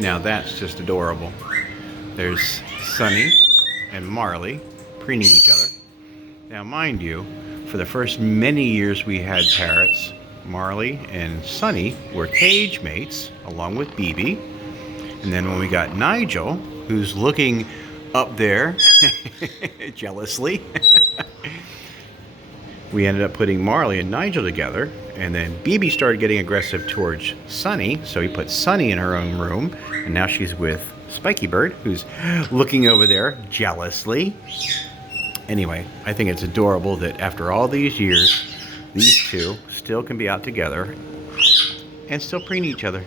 Now that's just adorable. There's Sunny and Marley preening each other. Now mind you, for the first many years we had parrots, Marley and Sunny were cage mates along with BB. And then when we got Nigel, who's looking up there jealously, we ended up putting Marley and Nigel together. And then BB started getting aggressive towards Sunny, so he put Sunny in her own room. And now she's with Spiky Bird, who's looking over there jealously. Anyway, I think it's adorable that after all these years, these two still can be out together and still preen each other.